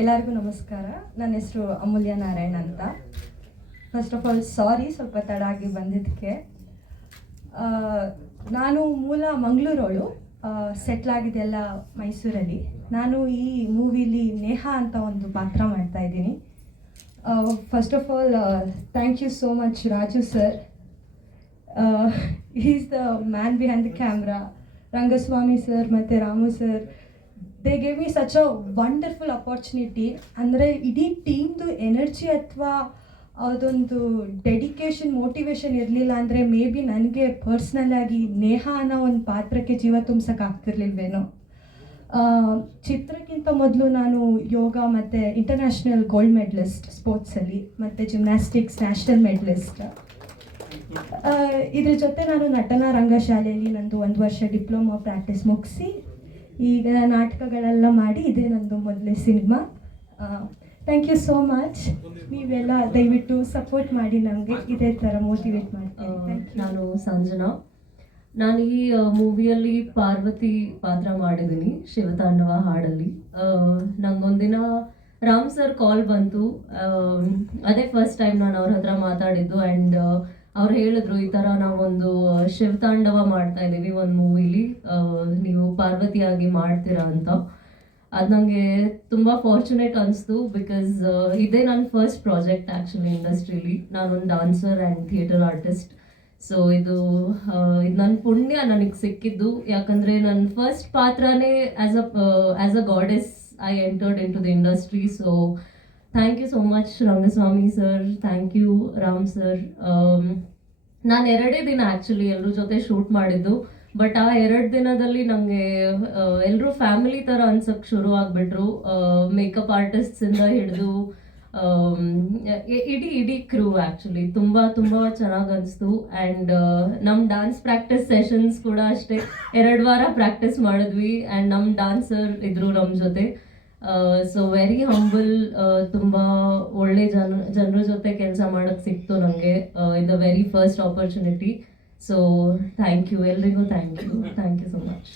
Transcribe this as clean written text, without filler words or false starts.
ಎಲ್ಲರಿಗೂ ನಮಸ್ಕಾರ. ನನ್ನ ಹೆಸರು ಅಮೂಲ್ಯ ನಾರಾಯಣ್ ಅಂತ. ಫಸ್ಟ್ ಆಫ್ ಆಲ್ ಸಾರಿ ಸ್ವಲ್ಪ ತಡ ಆಗಿ ಬಂದಿದ್ದಕ್ಕೆ. ನಾನು ಮೂಲ ಮಂಗಳೂರವಳು, ಸೆಟ್ಲ್ ಆಗಿದೆಲ್ಲ ಮೈಸೂರಲ್ಲಿ. ನಾನು ಈ ಮೂವಿಲಿ ನೇಹಾ ಅಂತ ಒಂದು ಪಾತ್ರ ಮಾಡ್ತಾ ಇದ್ದೀನಿ. First of all thank you so much Raju sir. He is the man behind the camera. Rangaswamy sir ಮತ್ತು Ramu sir, they gave me such a wonderful opportunity. ಅಂದರೆ ಇಡೀ ಟೀಮ್ದು ಎನರ್ಜಿ ಅಥವಾ ಅದೊಂದು ಡೆಡಿಕೇಶನ್, ಮೋಟಿವೇಶನ್ ಇರಲಿಲ್ಲ ಅಂದರೆ ಮೇ ಬಿ ನನಗೆ ಪರ್ಸ್ನಲ್ಲಾಗಿ ನೇಹಾ ಅನ್ನೋ ಒಂದು ಪಾತ್ರಕ್ಕೆ ಜೀವ ತುಂಬಿಸೋಕ್ಕಾಗ್ತಿರ್ಲಿಲ್ವೇನೋ. ಚಿತ್ರಕ್ಕಿಂತ ಮೊದಲು ನಾನು ಯೋಗ ಮತ್ತು ಇಂಟರ್ನ್ಯಾಷನಲ್ ಗೋಲ್ಡ್ ಮೆಡಲಿಸ್ಟ್ ಸ್ಪೋರ್ಟ್ಸಲ್ಲಿ, ಮತ್ತು ಜಿಮ್ನಾಸ್ಟಿಕ್ಸ್ ನ್ಯಾಷನಲ್ ಮೆಡಲಿಸ್ಟ್. ಇದ್ರ ಜೊತೆ ನಾನು ನಟನಾ ರಂಗಶಾಲೆಯಲ್ಲಿ ನಂದು 1 ವರ್ಷ ಡಿಪ್ಲೊಮಾ ಪ್ರಾಕ್ಟೀಸ್ ಮುಗಿಸಿ ಈಗ ನಾಟಕಗಳೆಲ್ಲ ಮಾಡಿ ಇದೇ ನಂದು ಮೊದಲನೇ cinema. Thank you so much. ನೀವೆಲ್ಲ ದಯವಿಟ್ಟು ಸಪೋರ್ಟ್ ಮಾಡಿ, ನಮಗೆ ಇದೇ ಥರ ಮೋಟಿವೇಟ್ ಮಾಡ್ತೀನಿ. ನಾನು ಸಂಜನಾ. ನಾನು ಈ ಮೂವಿಯಲ್ಲಿ ಪಾರ್ವತಿ ಪಾತ್ರ ಮಾಡಿದ್ದೀನಿ, ಶಿವತಾಂಡವ ಹಾಡಲ್ಲಿ. ನಂಗೊಂದಿನ ರಾಮ್ ಸರ್ ಕಾಲ್ ಬಂತು. ಅದೇ ಫಸ್ಟ್ ಟೈಮ್ ನಾನು ಅವ್ರ ಹತ್ರ ಮಾತಾಡಿದ್ದು. ಆ್ಯಂಡ್ ಅವ್ರು ಹೇಳಿದ್ರು, ಈ ಥರ ನಾವೊಂದು ಶಿವತಾಂಡವ ಮಾಡ್ತಾ ಇದ್ದೀವಿ ಒಂದು ಮೂವಿಲಿ, ನೀವು ಪಾರ್ವತಿಯಾಗಿ ಮಾಡ್ತೀರಾ ಅಂತ. ಅದು ನನಗೆ ತುಂಬ ಫಾರ್ಚುನೇಟ್ ಅನಿಸ್ತು. ಬಿಕಾಸ್ ಇದೇ ನನ್ನ ಫಸ್ಟ್ ಪ್ರಾಜೆಕ್ಟ್ ಆ್ಯಕ್ಚುಲಿ ಇಂಡಸ್ಟ್ರೀಲಿ. ನಾನೊಂದು dancer and theatre artist. So ಇದು ನನ್ನ ಪುಣ್ಯ ನನಗೆ ಸಿಕ್ಕಿದ್ದು. ಯಾಕಂದರೆ ನನ್ನ ಫಸ್ಟ್ ಪಾತ್ರನೇ as a goddess I entered into the industry. So thank you so much Rangaswamy sir, thank you Ram sir. ನಾನು 2 ದಿನ ಆ್ಯಕ್ಚುಲಿ ಎಲ್ಲರ ಜೊತೆ ಶೂಟ್ ಮಾಡಿದ್ದು. ಬಟ್ ಆ 2 ದಿನದಲ್ಲಿ ನನಗೆ ಎಲ್ಲರೂ ಫ್ಯಾಮಿಲಿ ಥರ ಅನ್ಸೋಕ್ಕೆ ಶುರು ಆಗಿಬಿಟ್ರು. ಮೇಕಪ್ ಆರ್ಟಿಸ್ಟ್ಸಿಂದ ಹಿಡಿದು ಇಡೀ ಕ್ರೂ ಆ್ಯಕ್ಚುಲಿ ತುಂಬ ಚೆನ್ನಾಗಿ ಅನಿಸ್ತು. ಆ್ಯಂಡ್ ನಮ್ಮ ಡ್ಯಾನ್ಸ್ ಪ್ರಾಕ್ಟೀಸ್ ಸೆಷನ್ಸ್ ಕೂಡ ಅಷ್ಟೇ 2 ವಾರ ಪ್ರಾಕ್ಟೀಸ್ ಮಾಡಿದ್ವಿ. ಆ್ಯಂಡ್ ನಮ್ಮ ಡಾನ್ಸರ್ ಇದ್ರು ನಮ್ಮ ಜೊತೆ. So very humble. ತುಂಬ ಒಳ್ಳೆ ಜನರ ಜೊತೆ ಕೆಲಸ ಮಾಡೋಕ್ಕೆ ಸಿಕ್ತು ನನಗೆ in the very first opportunity. So thank you ಎಲ್ರಿಗೂ, ಥ್ಯಾಂಕ್ ಯು ಸೊ ಮಚ್.